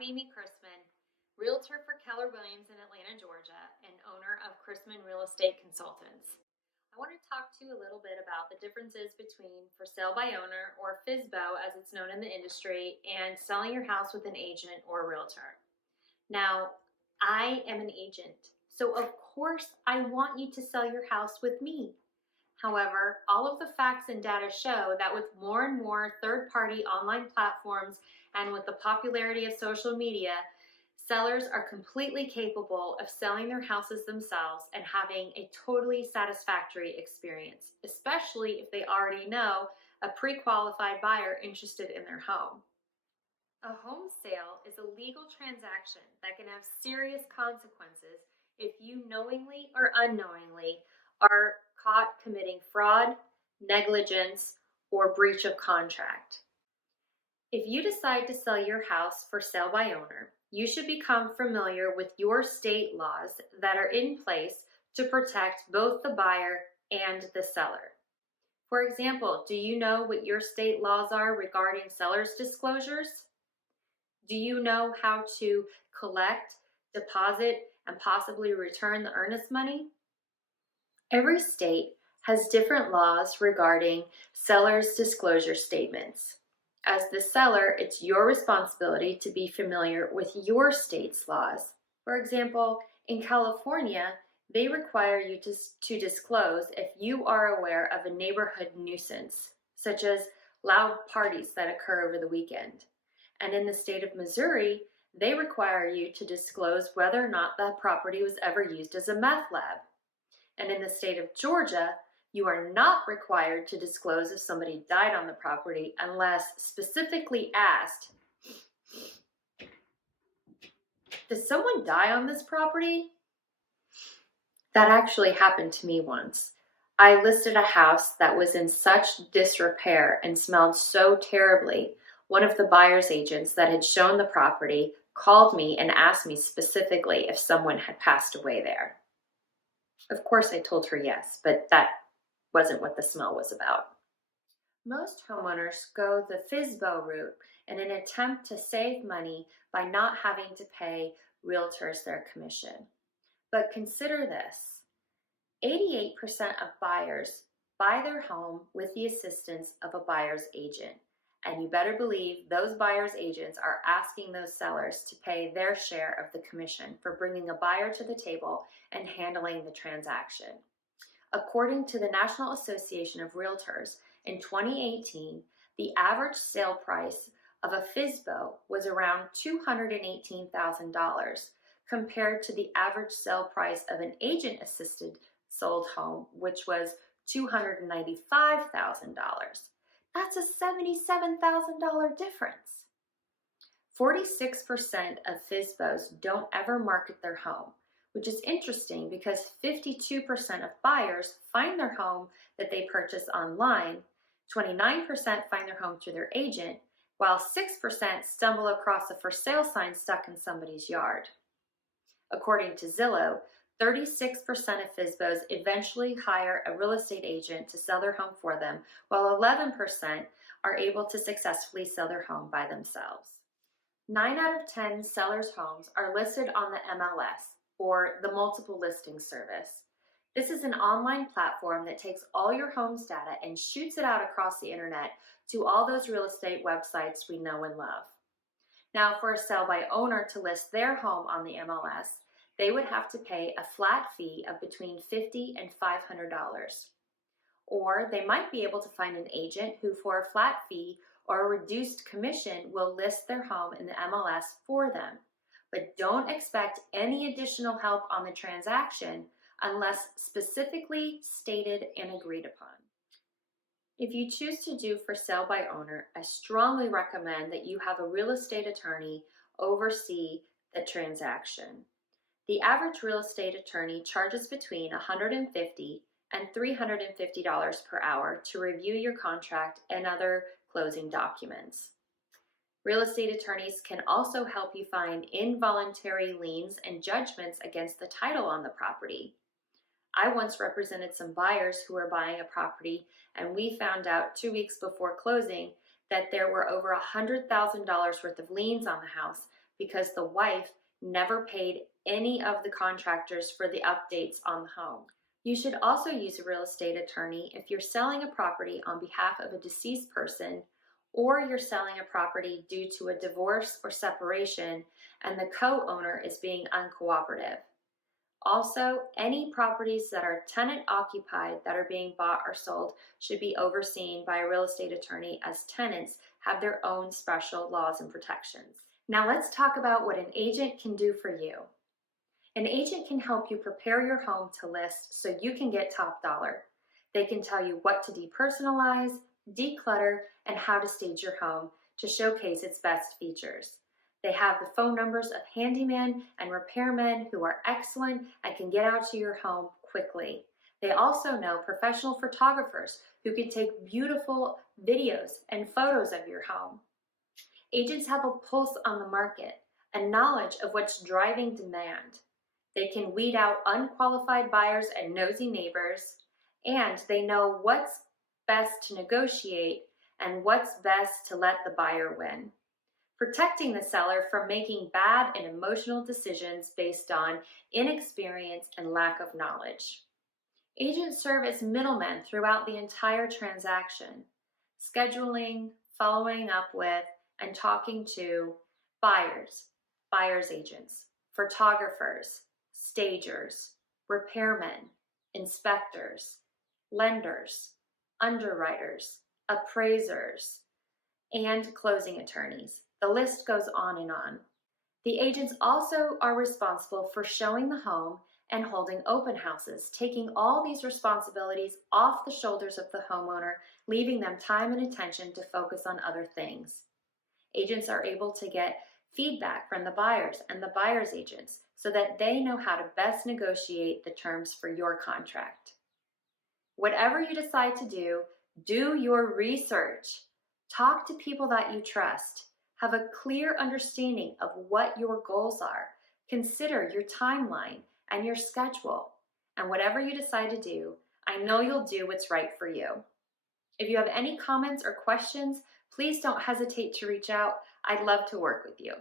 I'm Amy Chrisman, realtor for Keller Williams in Atlanta, Georgia, and owner of Chrisman Real Estate Consultants. I want to talk to you a little bit about the differences between for sale by owner, or FSBO as it's known in the industry, and selling your house with an agent or realtor. Now, I am an agent, so of course I want you to sell your house with me. However, all of the facts and data show that with more and more third-party online platforms and with the popularity of social media, sellers are completely capable of selling their houses themselves and having a totally satisfactory experience, especially if they already know a pre-qualified buyer interested in their home. A home sale is a legal transaction that can have serious consequences if you knowingly or unknowingly are caught committing fraud, negligence, or breach of contract. If you decide to sell your house for sale by owner, you should become familiar with your state laws that are in place to protect both the buyer and the seller. For example, do you know what your state laws are regarding seller's disclosures? Do you know how to collect, deposit, and possibly return the earnest money? Every state has different laws regarding seller's disclosure statements. As the seller, it's your responsibility to be familiar with your state's laws. For example, in California, they require you to disclose if you are aware of a neighborhood nuisance, such as loud parties that occur over the weekend. And in the state of Missouri, they require you to disclose whether or not that property was ever used as a meth lab. And in the state of Georgia, you are not required to disclose if somebody died on the property unless specifically asked, "Did someone die on this property?" That actually happened to me once. I listed a house that was in such disrepair and smelled so terribly. One of the buyer's agents that had shown the property called me and asked me specifically if someone had passed away there. Of course, I told her yes, but that wasn't what the smell was about. Most homeowners go the FSBO route in an attempt to save money by not having to pay realtors their commission. But consider this: 88% of buyers buy their home with the assistance of a buyer's agent. And you better believe those buyer's agents are asking those sellers to pay their share of the commission for bringing a buyer to the table and handling the transaction. According to the National Association of Realtors, in 2018, the average sale price of a FSBO was around $218,000 compared to the average sale price of an agent-assisted sold home, which was $295,000. That's a $77,000 difference. 46% of FSBOs don't ever market their home, which is interesting because 52% of buyers find their home that they purchase online, 29% find their home through their agent, while 6% stumble across a for sale sign stuck in somebody's yard. According to Zillow, 36% of FSBOs eventually hire a real estate agent to sell their home for them, while 11% are able to successfully sell their home by themselves. 9 out of 10 sellers' homes are listed on the MLS, or the Multiple Listing Service. This is an online platform that takes all your home's data and shoots it out across the internet to all those real estate websites we know and love. Now, for a sale by owner to list their home on the MLS, they would have to pay a flat fee of between $50 and $500. Or they might be able to find an agent who, for a flat fee or a reduced commission, will list their home in the MLS for them. But don't expect any additional help on the transaction unless specifically stated and agreed upon. If you choose to do for sale by owner, I strongly recommend that you have a real estate attorney oversee the transaction. The average real estate attorney charges between $150 and $350 per hour to review your contract and other closing documents. Real estate attorneys can also help you find involuntary liens and judgments against the title on the property. I once represented some buyers who were buying a property, and we found out 2 weeks before closing that there were over $100,000 worth of liens on the house because the wife never paid any of the contractors for the updates on the home. You should also use a real estate attorney if you're selling a property on behalf of a deceased person, or you're selling a property due to a divorce or separation and the co-owner is being uncooperative. Also, any properties that are tenant occupied that are being bought or sold should be overseen by a real estate attorney, as tenants have their own special laws and protections. Now let's talk about what an agent can do for you. An agent can help you prepare your home to list so you can get top dollar. They can tell you what to depersonalize, declutter, and how to stage your home to showcase its best features. They have the phone numbers of handymen and repairmen who are excellent and can get out to your home quickly. They also know professional photographers who can take beautiful videos and photos of your home. Agents have a pulse on the market and knowledge of what's driving demand. They can weed out unqualified buyers and nosy neighbors, and they know what's best to negotiate and what's best to let the buyer win, protecting the seller from making bad and emotional decisions based on inexperience and lack of knowledge. Agents serve as middlemen throughout the entire transaction, scheduling, following up with, and talking to buyer's agents, photographers, stagers, repairmen, inspectors, lenders, underwriters, appraisers, and closing attorneys. The list goes on and on. The agents also are responsible for showing the home and holding open houses, taking all these responsibilities off the shoulders of the homeowner, leaving them time and attention to focus on other things. Agents are able to get feedback from the buyers and the buyer's agents so that they know how to best negotiate the terms for your contract. Whatever you decide to do your research. Talk to people that you trust. Have a clear understanding of what your goals are. Consider your timeline and your schedule. And whatever you decide to do, I know you'll do what's right for you. If you have any comments or questions, please don't hesitate to reach out. I'd love to work with you.